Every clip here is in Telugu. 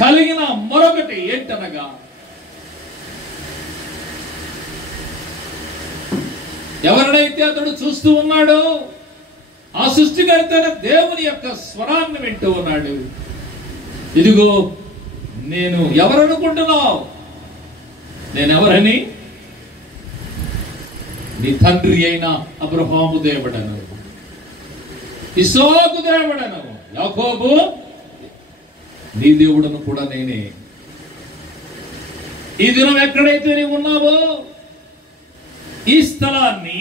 కలిగిన మరొకటి ఏంటనగా, ఎవరినైతే అతడు చూస్తూ ఉన్నాడో ఆ సృష్టికర్త దేవుని యొక్క స్వరాన్ని వింటూ ఉన్నాడు. ఇదిగో నేను ఎవరనుకుంటున్నావు? నేనెవరని? నీ తండ్రి అయిన అబ్రహాము దేవుడను, ఇస్సాకు దేవుడను, యాకోబు నీ దేవుడను కూడా నేనే. ఈ దినం ఎక్కడైతే నీవు ఉన్నావో ఈ స్థలాన్ని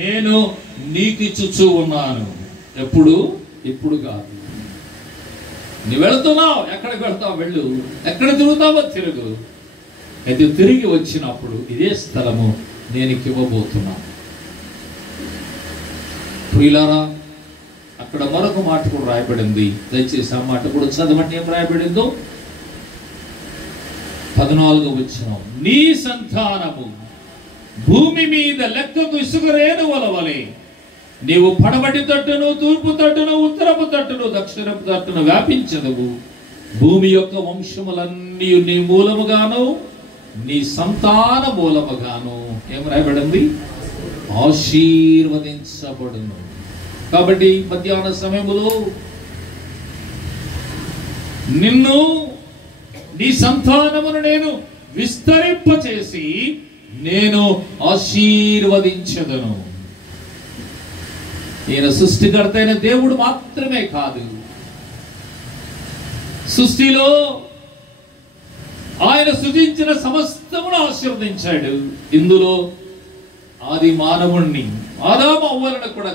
నేను నీకు ఇచ్చుచూ ఉన్నాను. ఎప్పుడు? ఇప్పుడు కాదు. నువ్వు వెళుతున్నావు, ఎక్కడికి వెళ్తావు వెళ్ళు, ఎక్కడ తిరుగుతావో తిరుగు. అయితే తిరిగి వచ్చినప్పుడు ఇదే స్థలము నేను ఇవ్వబోతున్నాను. ప్రియులారా, అక్కడ మరొక మాట కూడా రాయబడింది. దయచేసి ఆ మాట కూడా చదవండి. ఏం రాయబడిందో? 14వ వచనం, నీ సంతానము భూమి మీద లెక్కకు ఇసుక రేణువుల వలె నీవు పడమటి తట్టును, తూర్పు తట్టును, ఉత్తరపు తట్టును, దక్షిణపు తట్టును వ్యాపించదవు. భూమి యొక్క వంశములన్నీ నీ మూలముగాను నీ సంతాన మూలముగాను ఏం రాయబడింది? ఆశీర్వదించబడును. కాబట్టి మధ్యాహ్న సమయములో నిన్ను, నీ సంతానమును నేను విస్తరింపచేసి నేను ఆశీర్వదించదను. ఈయన సృష్టికర్త అయిన దేవుడు మాత్రమే కాదు, సృష్టిలో ఆయన సృజించిన సమస్తమును ఆశీర్వదించాడు. ఇందులో ఆది మానవుణ్ణి, ఆదాము అవ్వలను కూడా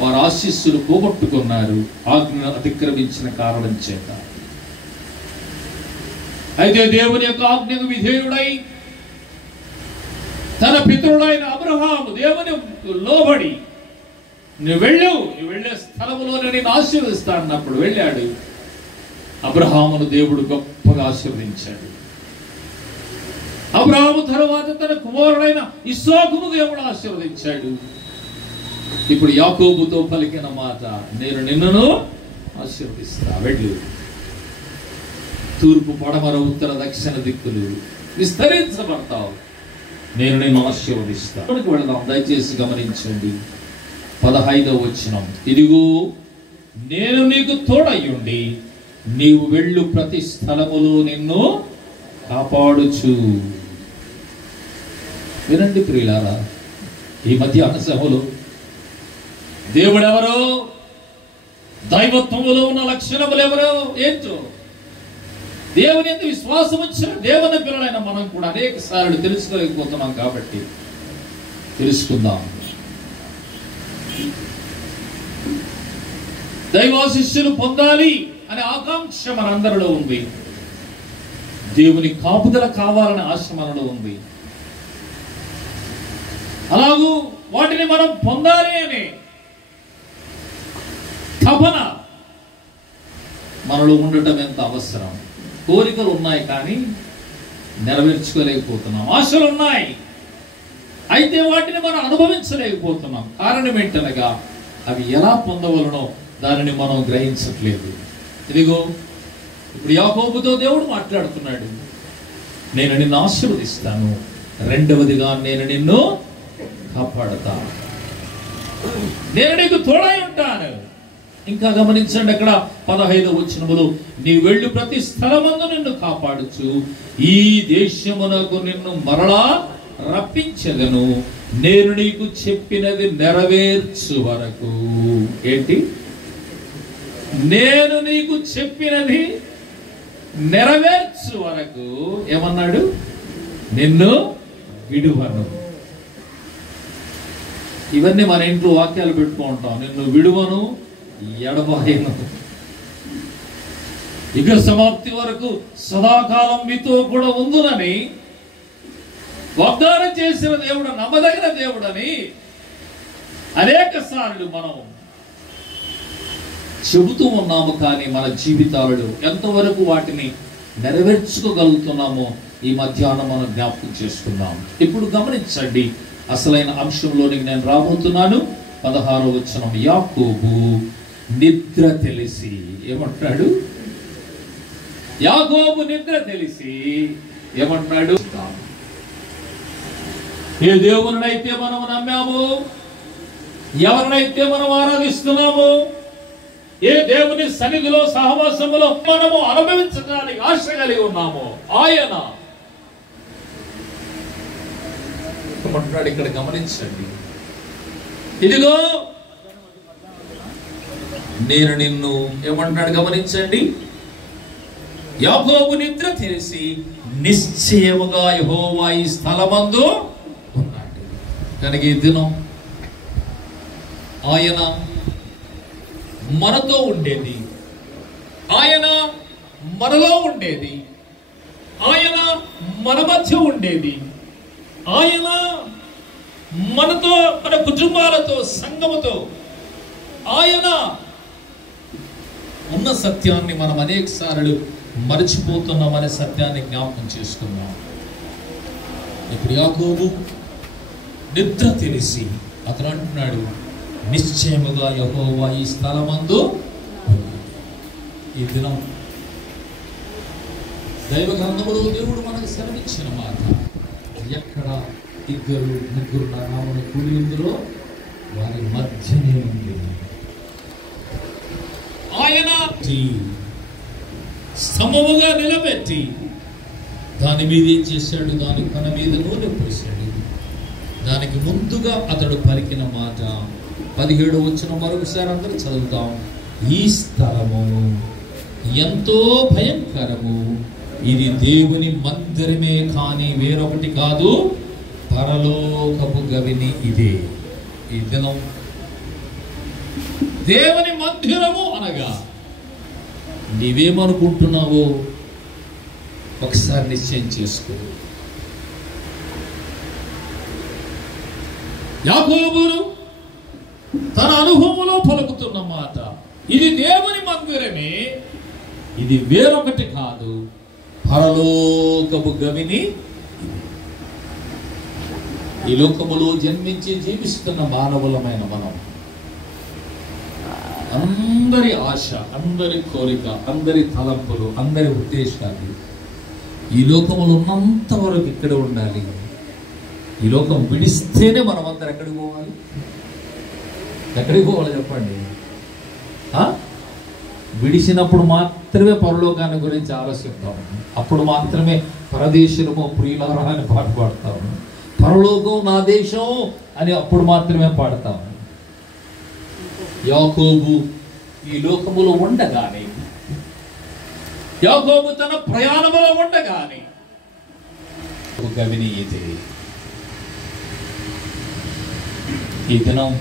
వారు ఆశీస్సులు పోగొట్టుకున్నారు ఆజ్ఞను అతిక్రమించిన కారణం చేత. అయితే దేవుని యొక్క ఆజ్ఞకు విధేయుడై తన పితరుడైన అబ్రహాము దేవుని లోబడి నువ్వు వెళ్ళే స్థలములో నేను ఆశీర్వదిస్తా అన్నప్పుడు వెళ్ళాడు. అబ్రహామును దేవుడు గొప్పగా ఆశీర్వదించాడు. అబ్రహాము తరువాత తన కుమారుడైన ఇస్సాకును దేవుడు ఆశీర్వదించాడు. ఇప్పుడు యాకోబుతో పలికిన మాట, నేను నిన్నును ఆశీర్వదిస్తా, వెళ్ళు. తూర్పు, పడమర, ఉత్తర, దక్షిణ దిక్కులు విస్తరించబడతావు, నేను నిన్ను ఆశీర్వదిస్తా. వెళదాం, దయచేసి గమనించండి. 15వ వచనం, ఇదిగో నేను నీకు తోడయ్యుండి నీవు వెళ్ళు ప్రతి స్థలములో నిన్ను కాపాడుచు. వినండి ప్రియులారా, ఈ మధ్యాహ్న సభలో దేవుడెవరో, దైవత్వములో ఉన్న లక్షణములు ఎవరో ఏంటో, దేవుని ఎందుకు విశ్వాసం వచ్చిన దేవుని పిల్లలైన మనం కూడా అనేక సార్లు తెలుసుకోలేకపోతున్నాం. కాబట్టి తెలుసుకుందాం. దైవాశిష్యులు పొందాలి అనే ఆకాంక్ష మనందరిలో ఉంది. దేవుని కాపుదల కావాలనే ఆశ మనలో ఉంది. అలాగూ వాటిని మనం పొందాలి అనే తపన మనలో ఉండటం ఎంత అవసరం. కోరికలు ఉన్నాయి కానీ నెరవేర్చుకోలేకపోతున్నాం. ఆశలు ఉన్నాయి, అయితే వాటిని మనం అనుభవించలేకపోతున్నాం. కారణం ఏంటనగా అవి ఎలా పొందవలనో దానిని మనం గ్రహించట్లేదు. ఇదిగో ఇప్పుడు యాకోబుతో దేవుడు మాట్లాడుతున్నాడు. నేను నిన్ను ఆశీర్వదిస్తాను, రెండవదిగా నేను నిన్ను కాపాడుతా, నేను నీకు తోడై ఉంటాను. ఇంకా గమనించండి, అక్కడ 15వ వచనములో నీవు వెళ్ళు ప్రతి స్థలమందు నిన్ను కాపాడుచు ఈ దేశమునకు నిన్ను మరలా రప్పించదను, నేను నీకు చెప్పినది నెరవేర్చు వరకు. ఏంటి? నేను నీకు చెప్పినది నెరవేర్చు వరకు ఏమన్నాడు? నిన్ను విడువను. ఇవన్నీ మన ఇంట్లో వాక్యాలు పెట్టుకుంటాం. నిన్ను విడువను, ఎడబాయను, యుగ సమాప్తి వరకు సదాకాలం మీతో కూడా ఉందునని వాగ్దానం చేసిన దేవుడు, నమ్మదగిన దేవుడని అనేక సార్లు మనం చెబుతూ ఉన్నాము. కానీ మన జీవితాలలో ఎంతవరకు వాటిని నెరవేర్చుకోగలుగుతున్నామో ఈ మధ్యాహ్నం మనం జ్ఞాపకం చేసుకుందాం. ఇప్పుడు గమనించండి, అసలైన అంశంలోనికి నేను రాబోతున్నాను. 16వ వచనం, యాకోబు నిద్ర తెలిసి ఏమంటాడు? యాకోబు నిద్ర తెలిసి ఏమంటున్నాడు? ఏ దేవునినైతే మనం నమ్మాము, ఎవరినైతే మనం ఆరాధిస్తున్నాము, ఏ దేవుని సన్నిధిలో సహవాసములో మనము అనుభవించడానికి ఆశ కలిగి ఉన్నాము, ఆయన ఏమంటున్నాడు ఇక్కడ గమనించండి. ఇదిగో నేను నిన్ను ఏమంటున్నాడు గమనించండి. యాకోబు నిద్ర తెలిసి నిశ్చయముగా యెహోవా ఈ స్థలమందు ఉన్నాడు. కనుక ఈ దినం ఆయన మనతో ఉండేది, ఆయన మనలో ఉండేది, ఆయన మన మధ్య ఉండేది, ఆయన మనతో, మన కుటుంబాలతో, సంఘముతో ఆయన ఉన్న సత్యాన్ని మనం అనేక సార్లు మరచిపోతున్నామనే సత్యాన్ని జ్ఞాపకం చేసుకున్నాం. ఇప్పుడు యాకోబు నిద్ర తెలిసి అతను అంటున్నాడు, నిశ్చయముగా యెహోవా ఈ స్థలమందు. ఈ దినం దైవ గ్రంథములో దేవుడు మనకు సెలవిచ్చిన మాట, ఎక్కడ ఇద్దరు ముగ్గురు నా నామమున కూడి ఉందురో వారి మధ్యనే ఉంది. ఆయన స్తంభముగా నిలబెట్టి దాని మీద ఏం చేశాడు? దాని తన మీద నూనె పోశాడు. దానికి ముందుగా అతడు పలికిన మాట 17వ వచనం మరొకసారి అందరూ చదువుతాం. ఈ స్థలము ఎంతో భయంకరము, ఇది దేవుని మందిరమే కానీ వేరొకటి కాదు, పరలోకపు గవిని ఇదే. ఈ దినం దేవుని మందిరము అనగా నీవేమనుకుంటున్నావో ఒకసారి నిశ్చయం చేసుకో. యాకోబును తన అనుభవంలో పలుకుతున్న మాట, ఇది దేవుని మందిరమే, ఇది వేరొకటి కాదు, పరలోకపు గవిని. ఈ లోకములో జన్మించి జీవిస్తున్న మానవులమైన మనం అందరి ఆశ, అందరి కోరిక, అందరి తలంపులు, అందరి ఉద్దేశాలు ఈ లోకములో ఉన్నంత వరకు ఇక్కడ ఉండాలి. ఈ లోకం విడిస్తేనే మనం అందరు ఎక్కడికి పోవాలి? ఎక్కడికి పోవాలి చెప్పండి? విడిచినప్పుడు మాత్రమే పరలోకాన్ని గురించి ఆలోచిస్తాము. అప్పుడు మాత్రమే పరదేశులము ప్రియులారా అని పాట పాడతాము. పరలోకం నా దేశం అని అప్పుడు మాత్రమే పాడతాము. యాకోబు ఈ లోకములో ఉండగానే, యాకోబు తన ప్రయాణములో ఉండగానే గవిని ఇదే. ఈ దినం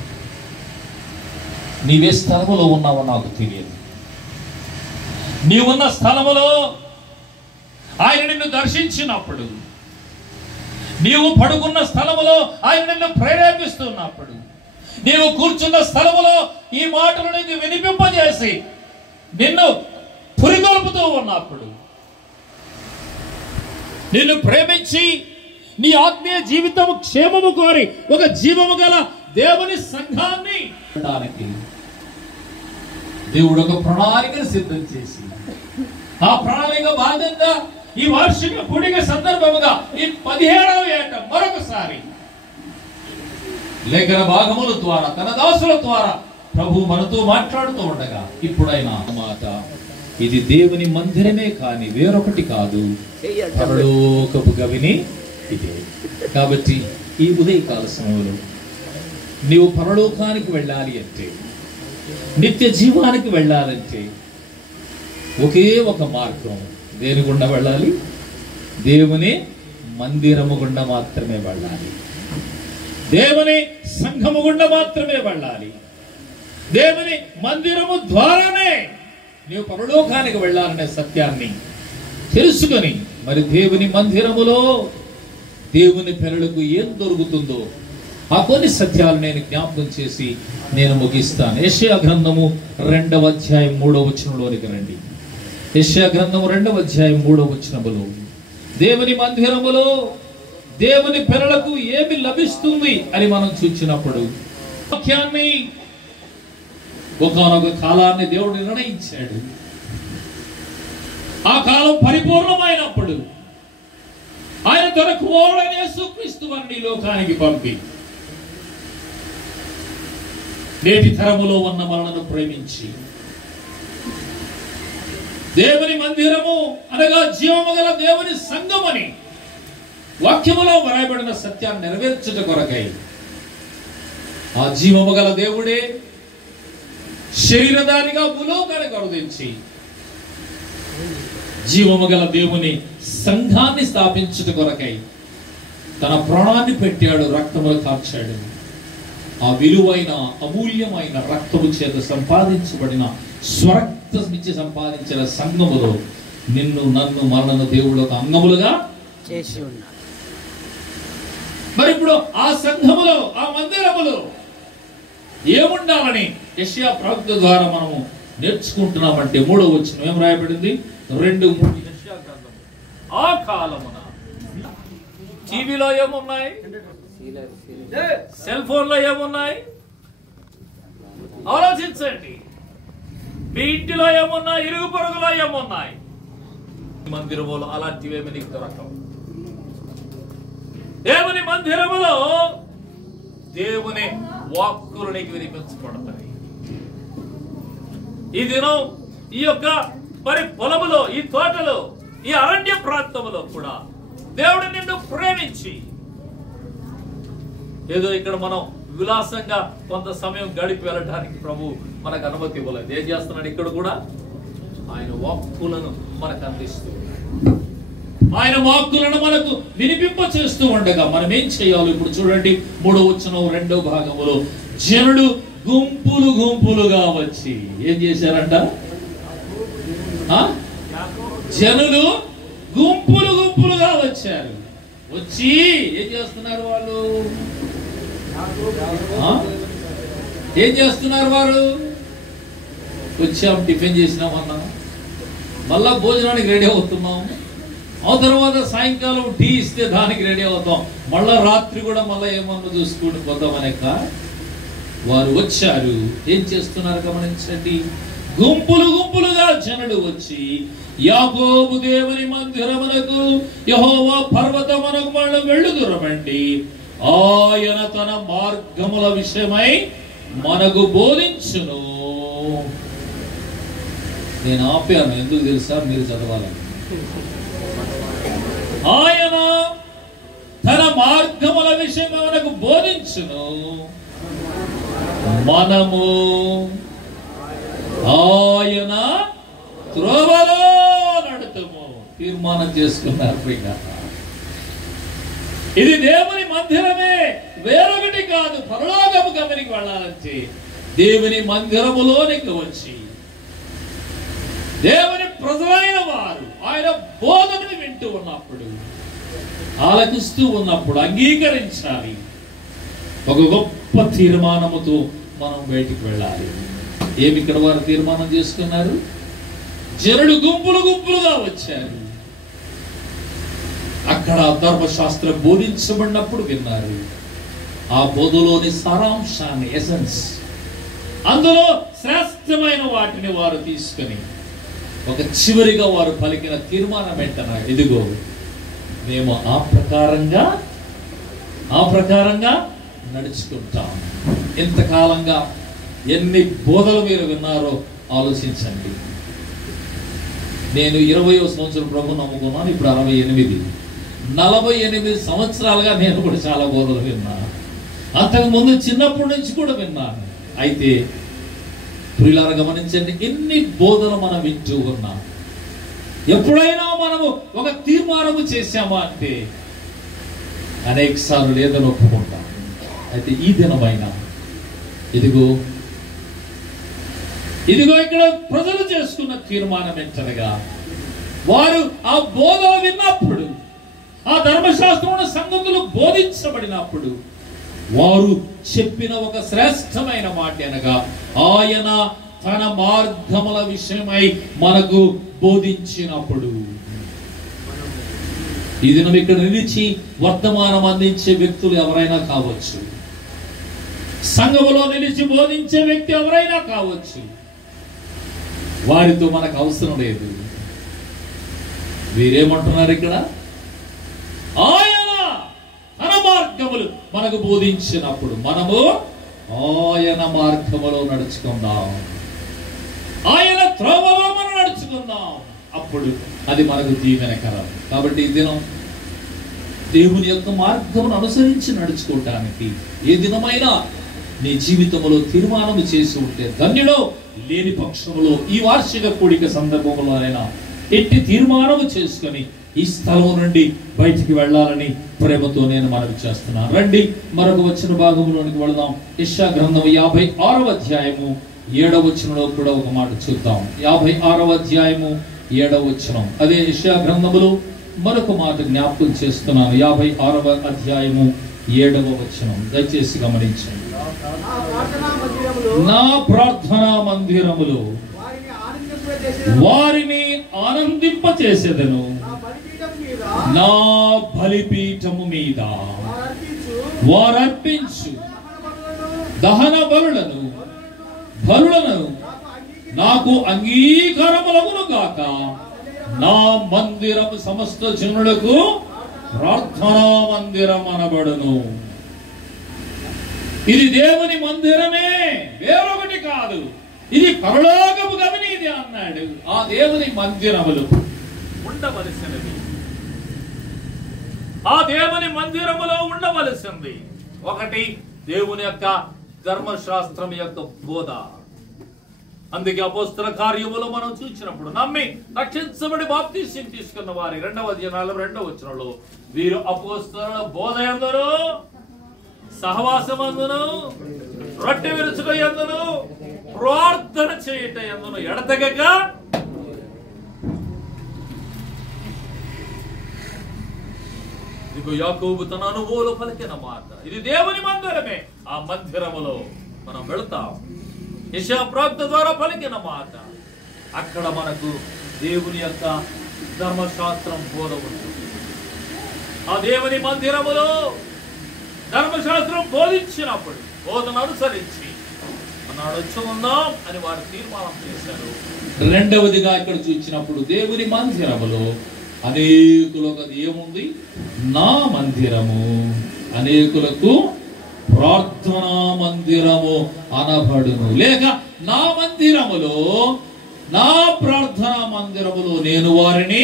నీవే స్థలములో ఉన్నావో నాకు తెలియదు. నీవున్న స్థలములో ఆయన నిన్ను దర్శించినప్పుడు, నీవు పడుకున్న స్థలములో ఆయన నిన్ను ప్రేరేపిస్తున్నప్పుడు, నీవు కూర్చున్న స్థలములో ఈ మాటలు నీకు వినిపింపజేసి నిన్ను పురిగొల్పుతూ ఉన్నప్పుడు, నిన్ను ప్రేమించి నీ ఆత్మీయ జీవితం క్షేమము కోరి ఒక జీవము గల దేవుని సంఘాన్ని దేవుడు ఒక ప్రణాళికను సిద్ధం చేసి, ఆ ప్రణాళిక భాగంగా ఈ వార్షిక కూడిక సందర్భముగా ఈ 17వ ఏట మరొకసారి లేఖన భాగముల ద్వారా తన దాసుల ద్వారా ప్రభు మనతో మాట్లాడుతూ ఉండగా ఇప్పుడైనా మాట, ఇది దేవుని మందిరమే కానీ వేరొకటి కాదు, పరలోకపు గవిని ఇదే. కాబట్టి ఈ ఉదయకాల సమయంలో నీవు పరలోకానికి వెళ్ళాలి అంటే, నిత్య జీవానికి వెళ్ళాలంటే ఒకే ఒక మార్గం. దేని గుండా వెళ్ళాలి? దేవుని మందిరము గుండా మాత్రమే వెళ్ళాలి. దేవుని సంఘము గుండా మాత్రమే వెళ్ళాలి. దేవుని మందిరము ద్వారానే నీవు పరలోకానికి వెళ్ళాలనే సత్యాన్ని తెలుసుకొని, మరి దేవుని మందిరములో దేవుని పిల్లలకు ఏం దొరుకుతుందో ఆ కొన్ని సత్యాలు నేను జ్ఞాపకం చేసి నేను ముగిస్తాను. యెషయా గ్రంథము 2వ అధ్యాయం 3వ వచనంలోనికి రండి. యెషయా గ్రంథము 2వ అధ్యాయం 3వ వచనములో దేవుని మందిరములో దేవుని పిల్లలకు ఏమి లభిస్తుంది అని మనం చూచినప్పుడు, వాక్యాన్ని ఒకానొక కాలాన్ని దేవుడు నిర్ణయించాడు. ఆ కాలం పరిపూర్ణమైనప్పుడు ఆయన తన కుమారుడైన యేసుక్రీస్తు వారిని ఈ లోకానికి పంపి నేటి తరములో ఉన్న మనలను ప్రేమించి దేవుని మందిరము అనగా జీవము గల దేవుని సంఘమని వాక్యములో వ్రాయబడిన సత్యాన్ని నెరవేర్చుట కొరకై ఆ జీవము గల దేవుడే శరీరధారిగా భూలోకానికి అవతరించి జీవము గల దేవుని సంఘాన్ని స్థాపించుట కొరకై తన ప్రాణాన్ని పెట్టాడు, రక్తములు కార్చాడు. ఆ విలువైన అమూల్యమైన రక్తము చేత సంపాదించబడిన స్వరక్తమిచ్చి సంపాదించిన సంఘములో నిన్ను నన్ను మనలను దేవుడు ఒక అంగములుగా చేసి ఉన్నాడు. మరి ఇప్పుడు ఆ సంఘములో ఆ మందిరములో ఏముండాలని యెషయా ప్రవక్త ద్వారా మనము నేర్చుకుంటున్నామంటే 3వ వచనం ఏం రాయబడింది? 2:3 యెషయా గ్రంథం. ఆ కాలమున టీవీలో ఏమున్నాయి, సెల్ ఫోన్ లో ఏమున్నాయి ఆలోచించండి. మీ ఇంటిలో ఏమున్నాయి, ఇరుగు పొరుగులో ఏమున్నాయి, మందిరములో అలాంటివేమి నీకు దొరకవు. దేవుని మందిరములో దేవుని వాక్కులు నీకు వినిపించబడతాయి. ఈ దినం ఈ యొక్క మరి పొలములో, ఈ తోటలో, ఈ అరణ్య ప్రాంతములో కూడా దేవుడు నిన్ను ప్రేమించి ఏదో ఇక్కడ మనం విలాసంగా కొంత సమయం గడిపి వెళ్ళడానికి ప్రభు మనకు అనుమతి ఇవ్వలేదు. ఏం చేస్తున్నాడు? ఇక్కడ కూడా ఆయన వాక్కులను మనకు అందిస్తూ, ఆయన వాక్కులను మనకు వినిపింప చేస్తూ ఉండగా మనం ఏం చేయాలి? ఇప్పుడు చూడండి 3వ వచనం 2వ భాగములో జనులు గుంపులు గుంపులుగా వచ్చి ఏం చేశారంట? జనులు గుంపులు గుంపులుగా వచ్చారు. వచ్చి ఏం చేస్తున్నారు? వాళ్ళు ఏం చేస్తున్నారు? వారు వచ్చాం, టిఫిన్ చేసినామన్నా, మళ్ళా భోజనానికి రెడీ అవుతున్నాం, ఆ తర్వాత సాయంకాలం టీ ఇస్తే దానికి రెడీ అవుతాం, మళ్ళా రాత్రి కూడా మళ్ళీ ఏమన్నా చూసుకుని పోతామనేక వారు వచ్చారు. ఏం చేస్తున్నారు గమనించండి. గుంపులు గుంపులుగా జనులు వచ్చి యాకోబు దేవుని మందిరమునకు యెహోవా పర్వతమునకు మనం వెళ్ళుదురమండి, ఆయన తన మార్గముల విషయమై మనకు బోధించును. నేను ఆపాను, ఎందుకు తెలుసా? మీరు చదవాలని. ఆయన తన మార్గముల విషయం మనకు బోధించును, మనము ఆయన త్రోవలో నడుతుము. తీర్మానం చేసుకున్నారు. ఇది దేవుని మందిరమే, వేరొకటి కాదు. పరలోకము గమనికి వెళ్ళాలంటే దేవుని మందిరములోనికి వచ్చి దేవుని ప్రజలైన వారు ఆయన బోధనని వింటూ ఉన్నప్పుడు, ఆలకిస్తూ ఉన్నప్పుడు అంగీకరించాలి. ఒక గొప్ప తీర్మానముతో మనం బయటికి వెళ్ళాలి. ఏమి ఇక్కడ వారు తీర్మానం చేసుకున్నారు? జనులు గుంపులు గుంపులుగా వచ్చారు. అక్కడ ధర్మశాస్త్రం బోధించబడినప్పుడు విన్నారు. ఆ బోధలోని సారాంశాన్ని, ఎసెన్స్, అందులో శ్రేష్టమైన వాటిని వారు తీసుకుని ఒక చివరిగా వారు పలికిన తీర్మానం ఏంటన్నా? ఇదిగో మేము ఆ ప్రకారంగా నడుచుకుంటాం. ఎంతకాలంగా ఎన్ని బోధలు మీరు విన్నారో ఆలోచించండి. నేను 20వ సంవత్సరం ప్రభు నమ్ముకున్నాను. ఇప్పుడు 48 సంవత్సరాలుగా నేను కూడా చాలా బోధలు విన్నాను. అంతకు ముందు చిన్నప్పటి నుంచి కూడా విన్నాను. అయితే ప్రియులారా గమనించండి, ఎన్ని బోధలు మనం వింటూ ఉన్నాం. ఎప్పుడైనా మనము ఒక తీర్మానము చేశామా అంటే అనేక సార్లు లేదని ఒప్పుకుంటాం. అయితే ఈ దినమైనా ఇదిగో ఇక్కడ ప్రజలు చేసుకున్న తీర్మానం ఏంటనగా, వారు ఆ బోధలు విన్నప్పుడు, ఆ ధర్మశాస్త్రంలో సంగతులు బోధించబడినప్పుడు వారు చెప్పిన ఒక శ్రేష్టమైన మాట అనగా, ఆయన తన మార్గముల విషయమై మనకు బోధించినప్పుడు. ఈ దినం ఇక్కడ నిలిచి వర్తమానం అందించే వ్యక్తులు ఎవరైనా కావచ్చు, సంఘములో నిలిచి బోధించే వ్యక్తి ఎవరైనా కావచ్చు, వారితో మనకు అవసరం లేదు. వీరేమంటున్నారు ఇక్కడ? ఆయన తన మార్గములు మనకు బోధించినప్పుడు మనము ఆయన మార్గములో నడుచుకుందాం, ఆయన త్రోవలో మనం నడుచుకుందాం. అప్పుడు అది మనకు దీవెనకరం. కాబట్టి ఈ దినం దేవుని యొక్క మార్గమును అనుసరించి నడుచుకోవటానికి ఏ దినమైనా నీ జీవితంలో తీర్మానం చేసి ఉంటే ధన్యుడో, లేని పక్షంలో ఈ వార్షిక కూడిక సందర్భంలోనైనా ఎట్టి తీర్మానము చేసుకొని ఈ స్థలం నుండి బయటికి వెళ్ళాలని ప్రేమతో నేను మనవి చేస్తున్నాను. రండి మరొక వచ్చిన భాగంలోనికి వెళదాం. యెషయా గ్రంథం 56వ అధ్యాయము 7వ వచనంలో కూడా ఒక మాట చూద్దాం. 56వ అధ్యాయము 7వ వచనం. అదే యెషయా గ్రంథములో మరొక మాట జ్ఞాపకం చేస్తున్నాను. 56వ అధ్యాయము 7వ వచనం దయచేసి గమనించండి. నా ప్రార్థనా మందిరములో వారిని ఆనందింపచేసేదను, నా బలిపీఠము మీద వారర్పించు దహన బలులను నాకు అంగీకారములగును గాక. నా మందిరము సమస్త జనులకు ప్రార్థనా మందిరం అనబడును. ఇది దేవుని మందిరమే, వేరొకటి కాదు. ఇది పరలోకపు గదిని ఇది అన్నాడు. ఆ దేవుని మందిరములు ఉండవలసినది, ఆ దేవుని మందిరములో ఉండవలసింది ఒకటి దేవుని యొక్క ధర్మశాస్త్రం యొక్క బోధ. అందుకే అపోస్తల కార్యములో మనం చూసినప్పుడు నమ్మి రక్షించబడి బాప్తిస్మం తీసుకున్న వారి 2వ అధ్యాయం 42వ వచనంలో వీరు అపోస్తలుల బోధ యందును, సహవాసమందును, రొట్టె విరుచుట యందును, ప్రార్థన చేయుట యందును ఎడతెగక యాకోబు తన అనుభవంలో పలికిన మాట. ఇది దేవుని మందిరమే. ఆ మందిరములో మనం వెళతాం. యెషయా ప్రవక్త ద్వారా పలికిన మాట. అక్కడ మనకు దేవుని యొక్క ధర్మశాస్త్రం బోధ ఉంటుంది. ఆ దేవుని మందిరములో ధర్మశాస్త్రం బోధించినప్పుడు బోధన అనుసరించి నడుచుకుందాం అని వారు తీర్మానం చేశారు. రెండవదిగా ఇక్కడ చూసినప్పుడు దేవుని మందిరములో అనేకులకు అది ఏముంది? నా మందిరము, అనేకులకు ప్రార్థనా మందిరము అనబడును. లేక నా మందిరములో, నా ప్రార్థనా మందిరములో నేను వారిని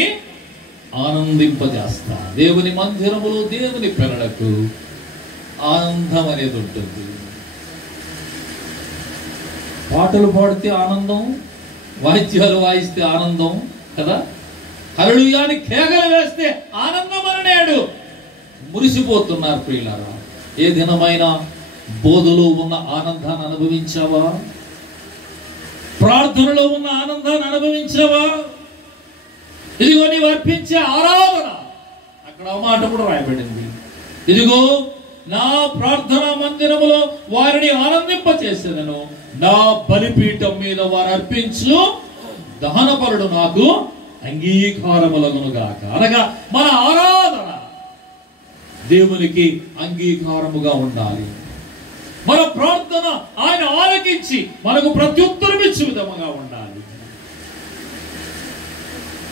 ఆనందింపజేస్తా. దేవుని మందిరములో దేవుని పిల్లలకు ఆనందం అనేది ఉంటుంది. పాటలు పాడితే ఆనందం, వాయిద్యాలు వాయిస్తే ఆనందం కదా. హల్లెలూయాని కేకలు వేస్తే ఆనందం అనేడు మురిసిపోతున్నారు ప్రియులారా. ఏ దినమైనా బోధలో ఉన్న ఆనందాన్ని అనుభవించావా? ప్రార్థనలో ఉన్న ఆనందాన్ని అనుభవించావా? ఇదిగో నీవు అర్పించే ఆరాధన, అక్కడ మాట కూడా రాయబడింది. ఇదిగో నా ప్రార్థనా మందిరములో వారిని ఆనందింపచేసేదను, నా బలిపీఠం మీద వారు అర్పించు దహన బలులు నాకు అంగీకారములగునుగాక. అనగా మన ఆరాధన దేవునికి అంగీకారముగా ఉండాలి. మన ప్రార్థన ఆయన ఆలకించి మనకు ప్రత్యుత్తరం ఇచ్చే విధముగా ఉండాలి.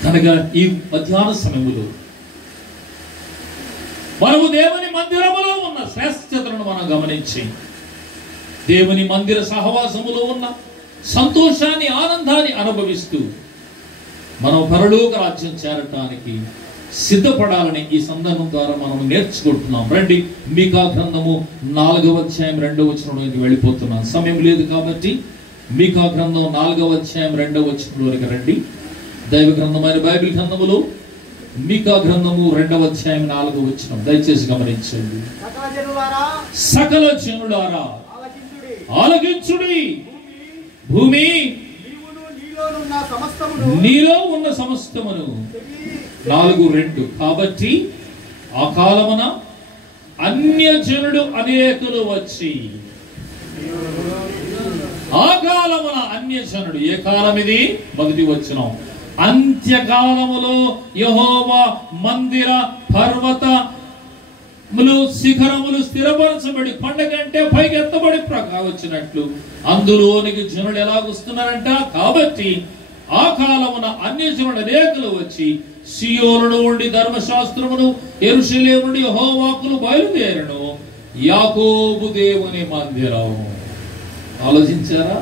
కనుక ఈ మధ్యాహ్న సమయములో మనము దేవుని మందిరములో ఉన్న శ్రేష్టతను మనం గమనించి దేవుని మందిర సహవాసములో ఉన్న సంతోషాన్ని, ఆనందాన్ని అనుభవిస్తూ మనం పరలోక రాజ్యం చేరటానికి సిద్ధపడాలని ఈ సందర్భం ద్వారా మనం నేర్చుకుంటున్నాం. రండి మీకా గ్రంథము 4వ అధ్యాయం 2వ వచనంలోకి వెళ్ళిపోతున్నాం. సమయం లేదు కాబట్టి మీకా గ్రంథం 4వ అధ్యాయం 2వ వచనంలోకి రండి. దైవ గ్రంథమైన బైబిల్ గ్రంథములో మీకా గ్రంథము 2వ అధ్యాయం 4వ వచనం దయచేసి గమనించండి. సకల జనులారా ఆలకించుడి, భూమి నీలో ఉన్న సమస్తమును. 4:2 కాబట్టి ఆ కాలమున అన్యజనుడు అనేకులు వచ్చి, ఆ కాలమున అన్యజనుడు, ఏ కాలం ఇది? మొదటి వచనం. అంత్యకాలములో యెహోవా మందిర పర్వతములు శిఖరములు స్థిరపరచబడి కొండ కంటే పైకి ఎత్తబడి వచ్చినట్లు అందులోనికి జనులు ఎలాగొస్తున్నారంట. కాబట్టి ఆ కాలమున అన్యజనులు అనేకులు వచ్చి సియోనులో ఉండి ధర్మశాస్త్రమును, యెరూషలేము నుండి యెహోవా వాక్కులు బయలుదేరను. యాకోబు దేవుని మందిరం. ఆలోచించారా?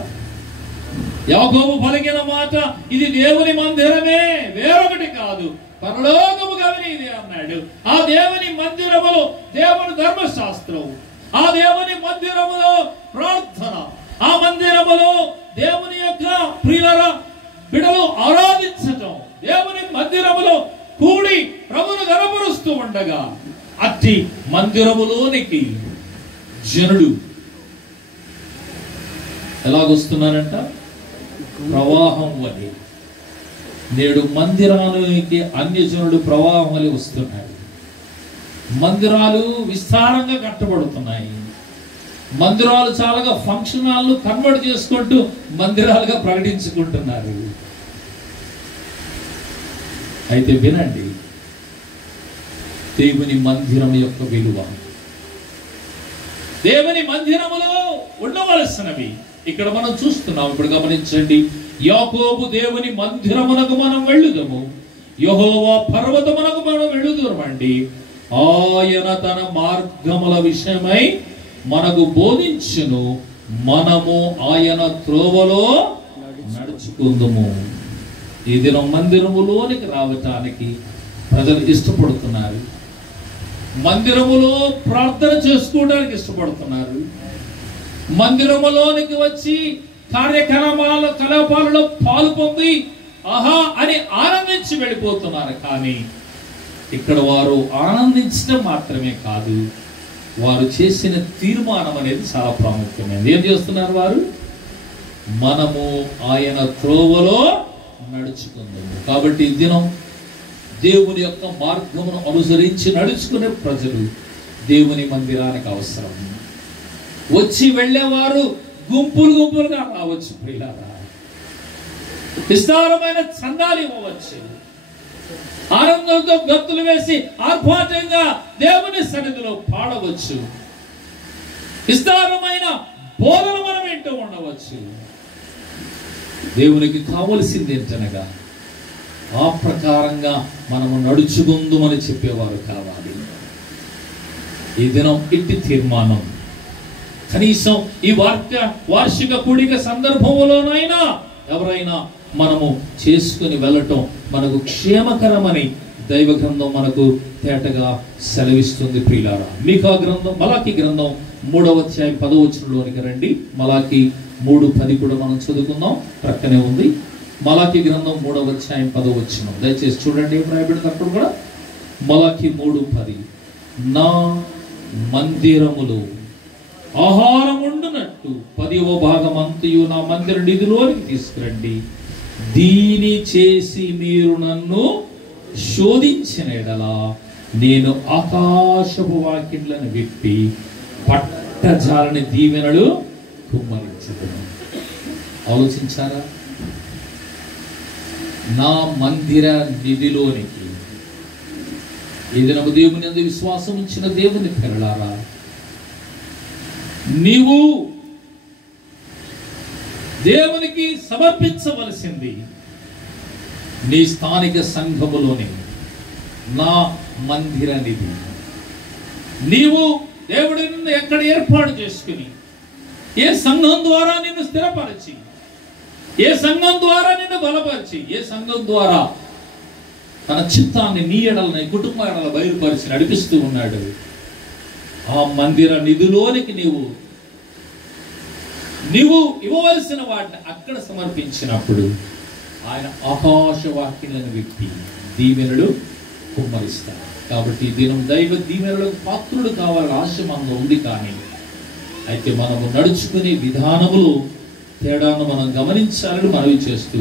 యాకోబు పలికిన మాట ఇది దేవుని మందిరమే, వేరొకటి కాదు, పరలోకము గమనిది అన్నాడు. ఆ దేవుని మందిరములో దేవుని ధర్మశాస్త్రం, ఆ దేవుని మందిరములో ప్రార్థన, ఆ మందిరములో దేవుని యొక్క ప్రియుల బిడలు ఆరాధించటం, దేవుని మందిరములో కూడి ప్రభువును గణపరుస్తూ ఉండగా అట్టి మందిరములోనికి జనులు ఎలాగొస్తున్నారంట? ప్రవాహం వలె. నేడు మందిరానికి అన్యజనులు ప్రవాహం వలె వస్తున్నారు. మందిరాలు విస్తారంగా కట్టబడుతున్నాయి. మందిరాలు చాలా ఫంక్షన్ హాల్ను కన్వర్ట్ చేసుకుంటూ మందిరాలుగా ప్రకటించుకుంటున్నారు. అయితే వినండి, దేవుని మందిరం యొక్క విలువ, దేవుని మందిరములో ఉండవలసినవి ఇక్కడ మనం చూస్తున్నాం. ఇప్పుడు గమనించండి, యాకోబు దేవుని మందిరమునకు మనం వెళ్ళుదము, యెహోవా పర్వతమునకు మనం వెళ్ళుదుమండి. ఆయన తన మార్గముల విషయమై మనకు బోధించును, మనము ఆయన త్రోవలో నడుచుకుందుము. ఈ దినం మందిరములోనికి రావటానికి ప్రజలు ఇష్టపడుతున్నారు. మందిరములో ప్రార్థన చేసుకోవడానికి ఇష్టపడుతున్నారు. మందిరములోనికి వచ్చి కలాపాలలో పాలు పొంది ఆహా అని ఆనందించి వెళ్ళిపోతున్నారు. కానీ ఇక్కడ వారు ఆనందించడం మాత్రమే కాదు, వారు చేసిన తీర్మానం అనేది చాలా ప్రాముఖ్యమైనది. ఏం చేస్తున్నారు వారు? మనము ఆయన త్రోవలో నడుచుకుందాము. కాబట్టి ఈ దినం దేవుని యొక్క మార్గమును అనుసరించి నడుచుకునే ప్రజలు దేవుని మందిరానికి అవసరం. వచ్చి వెళ్ళేవారు గుంపులు గుంపులుగా రావచ్చు, ప్రియులారా, విస్తారమైన చందాలు ఇవ్వవచ్చు, ఆనందంతో గంతులు వేసి ఆర్భాటంగా దేవుని సన్నిధిలో పాడవచ్చు, విస్తారమైన బోధన మనం వింటూ ఉండవచ్చు. దేవునికి కావలసింది ఏంటనగా ఆ ప్రకారంగా మనము నడుచుకుందుమని చెప్పేవారు కావాలి. ఈ దినం ఇట్టి తీర్మానం కనీసం ఈ వార్షిక కూడిక సందర్భంలోనైనా ఎవరైనా మనము చేసుకుని వెళ్ళటం మనకు క్షేమకరమని దైవ గ్రంథం మనకు తేటగా సెలవిస్తుంది. ప్రియులారా, మీకా గ్రంథం, మలాకి గ్రంథం 3వ అధ్యాయం 10వ వచనంలోనికి రండి. మలాకి 3:10 కూడా మనం చదువుకుందాం, ప్రక్కనే ఉంది. మలాకి గ్రంథం 3వ అధ్యాయం 10వ వచనం దయచేసి చూడండి. రాయబడింది అక్కడ కూడా, మలాకి 3:10, నా మందిరములో ఆహారం ఉండునట్టు 10వ భాగం అంతయు నా మందిర నిధిలోనికి తీసుకురండి. దీని చేసి మీరు నన్ను శోధించిన ఎడలా నేను ఆకాశపు వాకిట్లను విప్పి పట్టజాలని దీవెనలు కుమ్మరించదను. ఆలోచించారా? నా మందిర నిధిలోనికి ఈ దినము దేవుని యందు విశ్వాసం ఉంచిన దేవుని పిల్లలారా, నీవు దేవునికి సమర్పించవలసింది నీ స్థానిక సంఘములోని నా మందిర నిధి. నీవు దేవుడి నుండి ఎక్కడ ఏర్పాటు చేసుకుని, ఏ సంఘం ద్వారా నిన్ను స్థిరపరిచి, ఏ సంఘం ద్వారా నిన్ను బలపరిచి, ఏ సంఘం ద్వారా తన చిత్తాన్ని నీ ఎడల, నీ కుటుంబ ఎడల బయలుపరిచి నడిపిస్తూ ఉన్నాడు, ఆ మందిర నిధిలోనికి నీవు ఇవ్వవలసిన వాటిని అక్కడ సమర్పించినప్పుడు ఆయన ఆకాశ వాక్యాలను విప్పి దీవెనలు కుమ్మరిస్తాడు. కాబట్టి దినం దైవ దీవెనలకు పాత్రుడు కావాలని ఆశ మనలో ఉంది. కానీ అయితే మనము నడుచుకునే విధానములో తేడాను మనం గమనించాలని మనవి చేస్తూ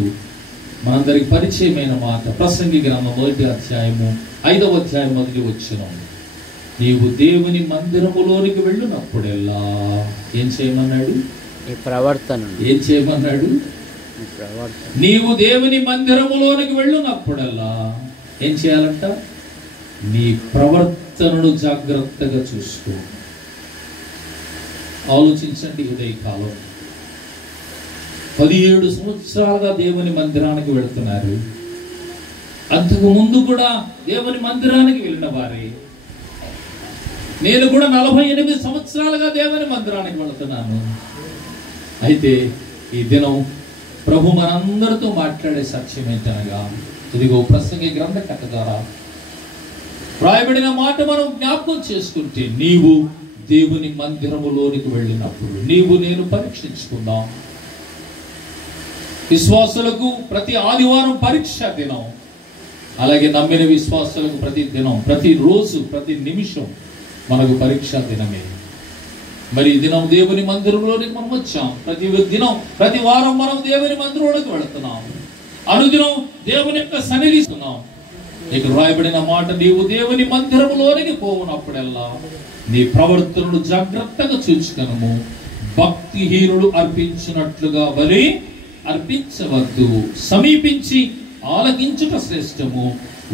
మనందరికి పరిచయమైన మాట ప్రసంగి గ్రంథం 1వ అధ్యాయము 5వ అధ్యాయం 1వ వచనం, నీవు దేవుని మందిరములోనికి వెళ్ళినప్పుడెల్లా ఏం చేయమన్నాడు? ఏం చేయమన్నాడు? నీవు దేవుని మందిరములోనికి వెళ్ళినప్పుడల్లా ఏం చేయాలంట? నీ ప్రవర్తనను జాగ్రత్తగా చూసుకో. ఆలోచించండి, ఉదయ కాలం 17 సంవత్సరాలుగా దేవుని మందిరానికి వెళుతున్నారు. అంతకు ముందు కూడా దేవుని మందిరానికి వెళ్ళిన వారే. నేను కూడా 48 సంవత్సరాలుగా దేవుని మందిరానికి వెళుతున్నాను. అయితే ఈ దినం ప్రభు మనందరితో మాట్లాడే సత్యం ఏంటనగా, ఇదిగో ప్రసంగి గ్రంథకర్త ద్వారా రాయబడిన మాట మనం జ్ఞాపకం చేసుకుంటే, నీవు దేవుని మందిరములోనికి వెళ్ళినప్పుడు నీవు నేను పరీక్షించుకుందాం. విశ్వాసులకు ప్రతి ఆదివారం పరీక్ష దినం, అలాగే నమ్మిన విశ్వాసులకు ప్రతి దినం, ప్రతి రోజు, ప్రతి నిమిషం మనకు పరీక్షా దినమే. మరి ఈ దినం దేవుని మందిరంలోనికి మనం వచ్చాం. ప్రతి దినం, ప్రతి వారం మనం దేవుని మందిరంలోకి వెళుతున్నాం. అనుదినం దేవుని యొక్క సన్నిధిస్తున్నాం. ఇక్కడ రాయబడిన మాట, నీవు దేవుని మందిరంలోనికి పోవునప్పుడల్లా నీ ప్రవర్తనను జాగ్రత్తగా చూచుకొనుము. భక్తిహీనుడు అర్పించినట్లుగా బలి అర్పించవద్దు. సమీపించి ఆలకించుట శ్రేష్టము.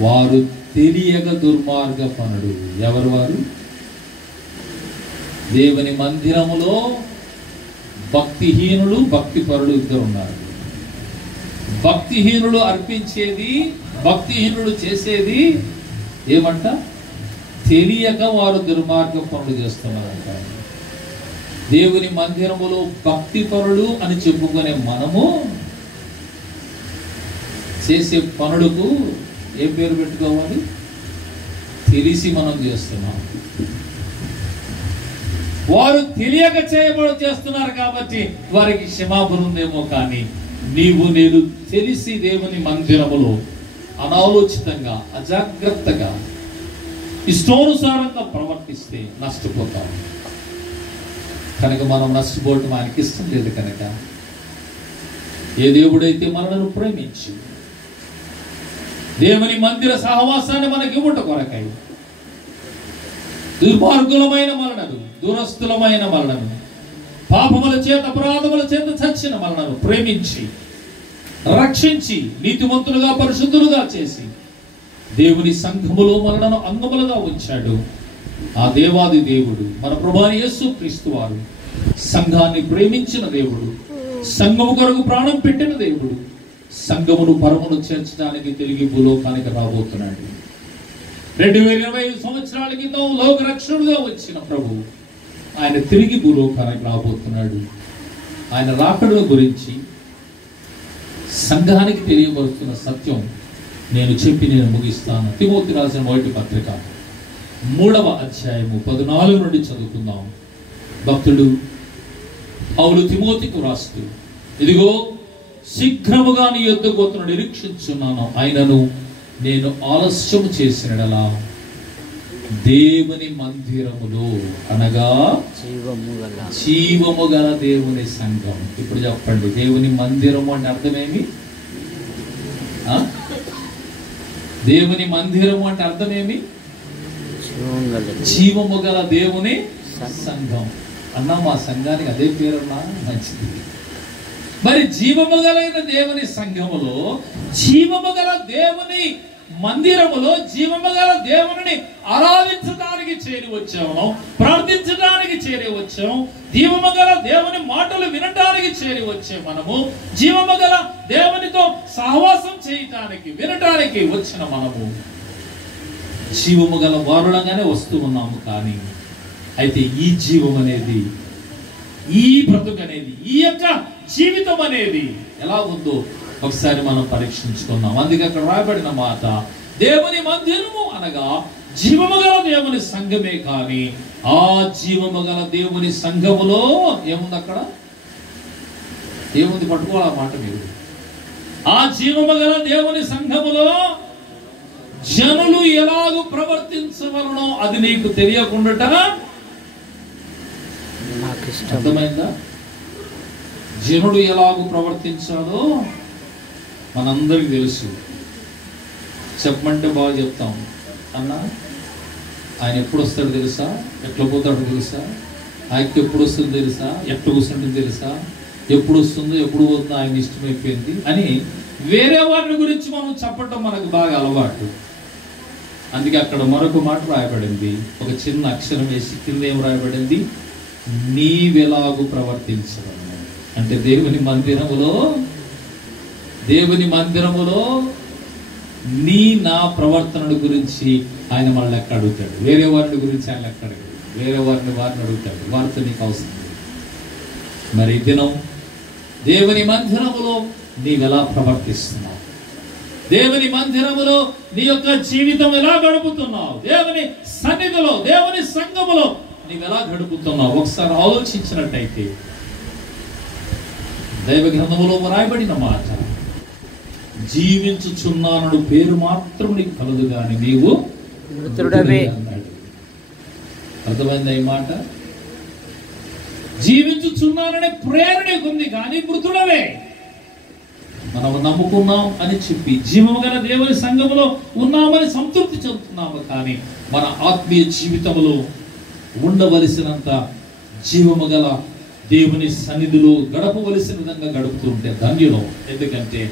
వారు తెలియక దుర్మార్గ పనుడు. ఎవరు వారు? దేవుని మందిరములో భక్తిహీనులు, భక్తిపరులు ఇద్దరు ఉన్నారు. భక్తిహీనులు అర్పించేది, భక్తిహీనులు చేసేది ఏమంట? తెలియక వారు దుర్మార్గ పనులు చేస్తున్నారంట. దేవుని మందిరములో భక్తిపరులు అని చెప్పుకునే మనము చేసే పనులకు ఏ పేరు పెట్టుకోవాలి? తెలిసి మనం చేస్తున్నాం. వారు తెలియక చేస్తున్నారు కాబట్టి వారికి క్షమాపణ ఉందేమో, కానీ నీవు నేను తెలిసి దేవుని మందిరములో అనాలోచితంగా, అజాగ్రత్తగా, ఇష్టానుసారంగా ప్రవర్తిస్తే నష్టపోతాం. కనుక మనం నష్టపోవటం ఆయనకి ఇష్టం లేదు. కనుక ఏ దేవుడైతే మనలను ప్రేమించి దేవుని మందిర సహవాసాన్ని మనకి ఇవ్వట కొరకై దుర్మార్గులమైన మరణను, దురస్తులమైన మరణను, పాపముల చేత, అపరాధముల చేత చచ్చిన మరణను ప్రేమించి రక్షించి నీతిమంతులుగా, పరిశుద్ధులుగా చేసి దేవుని సంఘములో మనలను అంగములుగా ఉంచాడు. ఆ దేవాది దేవుడు మన ప్రభువైన యేసుక్రీస్తు వారు సంఘాన్ని ప్రేమించిన దేవుడు, సంఘము కొరకు ప్రాణం పెట్టిన దేవుడు, సంఘమును పరమును చేర్చడానికి తిరిగి భూలోకానికి రాబోతున్నాడు. 2025 సంవత్సరాల క్రితం లోక రక్షణుడుగా వచ్చిన ప్రభు ఆయన తిరిగి భూలోకానికి రాబోతున్నాడు. ఆయన రాకడ గురించి సంఘానికి తెలియబరుస్తున్న సత్యం నేను ముగిస్తాను. తిమోతి రాసిన మొదటి పత్రిక 3వ అధ్యాయము 14 నుండి చదువుకుందాం. భక్తుడు పౌలు తిమోతికి రాస్తూ, ఇదిగో శీఘ్రముగా నీ యొద్దకు వస్తున్న నిరీక్షించున్నాను. ఆయనను నేను ఆలస్యము చేసినడలా దేవుని మందిరములో, అనగా జీవము గల దేవుని సంఘం. ఇప్పుడు చెప్పండి, దేవుని మందిరము అంటే అర్థమేమి? దేవుని మందిరము అంటే అర్థమేమి? జీవము గల దేవుని సంఘం అన్నా. మా సంఘానికి అదే పేరున్నా మంచిది. మరి జీవము గలైన దేవుని సంఘములో, జీవము గల దేవుని మందిరములో, జీవము గల దేవుని ఆరాధించడానికి చేరి వచ్చాము, ప్రార్థించడానికి చేరి వచ్చాము, జీవము గల దేవుని మాటలు వినటానికి చేరి వచ్చే మనము, జీవము గల దేవునితో సహవాసం చేయటానికి, వినటానికి వచ్చిన మనము జీవము గల వారులంగానే వస్తూ ఉన్నాము. కానీ అయితే ఈ జీవం అనేది, ఈ బ్రతుకు అనేది, ఈ యొక్క జీవితం అనేది ఎలా ఉందో ఒకసారి మనం పరీక్షించుకుందాం. అందుకే అక్కడ రాయబడిన మాట, దేవుని మందిరము అనగా జీవము గల దేవుని సంఘమే. కానీ ఆ జీవము గల దేవుని సంఘములో ఏముంది? అక్కడ ఏముంది? పట్టుకోవాలి ఆ మాట మీరు. ఆ జీవము గల దేవుని సంఘములో జనులు ఎలాగూ ప్రవర్తించవలనో అది నీకు తెలియకుండా, అర్థమైందా? జనుడు ఎలాగూ ప్రవర్తించాలో మనందరికి తెలుసు. చెప్పమంటే బాగా చెప్తాం. అన్నా ఆయన ఎప్పుడు వస్తాడో తెలుసా? ఎట్లా పోతాడో తెలుసా? ఆయనకి ఎప్పుడు వస్తుందో తెలుసా? ఎట్లా కూర్చుంటుందో తెలుసా? ఎప్పుడు వస్తుందో ఎప్పుడు పోతుందో ఆయన ఇష్టమైపోయింది అని వేరే వాటి గురించి మనం చెప్పటం మనకు బాగా అలవాటు. అందుకే అక్కడ మరొక మాట రాయబడింది, ఒక చిన్న అక్షరం వేసి కింద ఏం రాయబడింది? నీవెలాగు ప్రవర్తించడం. అంటే దేవుని మందిరములో నా ప్రవర్తన గురించి ఆయన మన లెక్క అడుగుతాడు. వేరే వారిని గురించి ఆయన లెక్క అడుగుతాడు. వేరే వారిని అడుగుతాడు. వారితో నీకు అవసరం లేదు. మరి ఈ దినం దేవుని మందిరములో నీవెలా ప్రవర్తిస్తున్నావు? దేవుని మందిరములో నీ యొక్క జీవితం ఎలా గడుపుతున్నావు? దేవుని సన్నిధిలో, దేవుని సంఘములో నీవెలా గడుపుతున్నావు? ఒకసారి ఆలోచించినట్టయితే దైవ గ్రంథములో రాయబడిన మాట, జీవించుచున్నానడు పేరు మాత్రం నీకు కలదు గాని నీవు మృతుడవే అన్నాడు. అర్థమైందా ఈ మాట? జీవించుచున్నాననే ప్రేరణ ఉంది కానీ మృతుడవే. మనం నమ్ముకున్నాం అని చెప్పి జీవము గల దేవుని సంఘములో ఉన్నామని సంతృప్తి చెందుతున్నాము, కానీ మన ఆత్మీయ జీవితంలో ఉండవలసినంత జీవము గల దేవుని సన్నిధిలో గడపవలసిన విధంగా గడుపుతుంటే ధన్యులం. ఎందుకంటే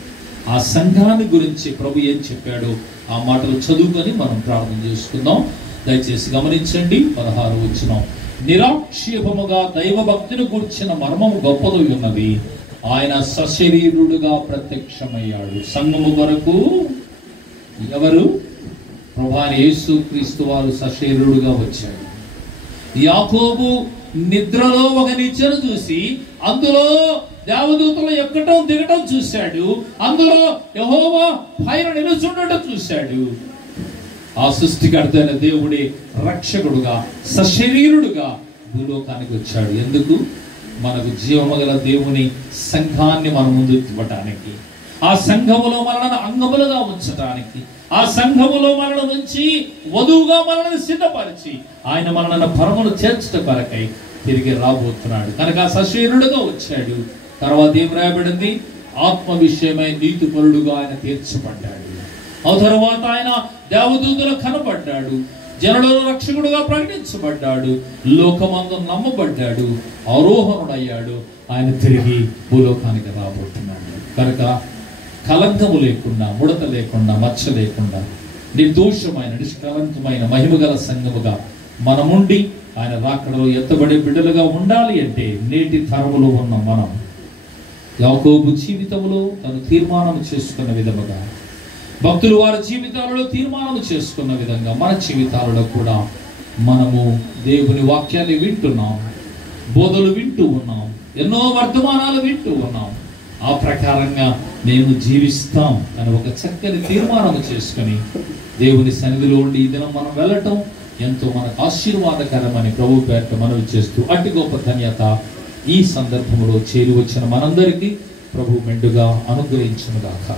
ఆ సంఘాన్ని గురించి ప్రభు ఏం చెప్పాడో ఆ మాటలు చదువుకొని మనం ప్రార్థన చేసుకుందాం. దయచేసి గమనించండి. 16వ వచనం, నిరాక్షేపముగా దైవ భక్తిని కూర్చిన మర్మము గొప్పది ఉన్నది. ఆయన సశరీరుడుగా ప్రత్యక్షమయ్యాడు. సంఘము కొరకు ఎవరు? ప్రభువైన యేసుక్రీస్తు వారు సశరీరుడుగా వచ్చాడు. యాకోబు నిద్రలో ఒక నిచ్చెను చూసి అందులో దేవదూతలు ఎక్కటం దిగటం చూశాడు. అందులో యెహోవా పైన నిలుచుండటం చూశాడు. ఆ సృష్టికర్తైన దేవుడే రక్షకుడుగా సశరీరుడుగా భూలోకానికి వచ్చాడు. ఎందుకు? మనకు జీవమగల దేవుని సంఘాన్ని మన ముందు ఇవ్వటానికి, ఆ సంఘములో మనల్ని అంగములుగా ఉంచటానికి, ఆ సంఘములో మనల్ని నుంచి వధువుగా మనల్ని సిద్ధపరిచి ఆయన మనల్ని పరమును చేర్చట కొరకై తిరిగి రాబోతున్నాడు. కనుక సశరీరుడుగా వచ్చాడు. తర్వాత ఏం రాయబడింది? ఆత్మ విషయమై నీతిపరుడుగా ఆయన తీర్చబడ్డాడు. ఆ తర్వాత ఆయన దేవదూతలు కనబడ్డాడు. జనులలో రక్షకుడుగా ప్రకటించబడ్డాడు. లోకమందు నమ్మబడ్డాడు. ఆరోహణుడయ్యాడు. ఆయన తిరిగి భూలోకానికి రాబోతున్నాడు. కనుక కలంకము లేకుండా, ముడత లేకుండా, మచ్చ లేకుండా నిర్దోషమైన నిష్కలంకమైన మహిమగల సంఘముగా మనముండి ఆయన రాకడలో ఎత్తబడే బిడ్డలుగా ఉండాలి అంటే నేటి తరములో ఉన్న మనం యాకోబు జీవితంలో తను తీర్మానం చేసుకున్న విధముగా, భక్తులు వారి జీవితాలలో తీర్మానం చేసుకున్న విధంగా మన జీవితాలలో కూడా మనము దేవుని వాక్యాన్ని వింటున్నాం, బోధలు వింటూ ఉన్నాం, ఎన్నో వర్తమానాలు వింటూ ఉన్నాం. ఆ ప్రకారంగా మేము జీవిస్తాం అని ఒక చక్కని తీర్మానం చేసుకుని దేవుని సన్నిధిలో ఉండి ఈ దినం మనం వెళ్ళటం ఎంతో మనకు ఆశీర్వాదకరమని ప్రభు పేరిట మనవి చేస్తూ అతి గొప్ప ధన్యత ఈ సందర్భంలో చేరి వచ్చిన మనందరికీ ప్రభు మెండుగా అనుగ్రహించును గాక.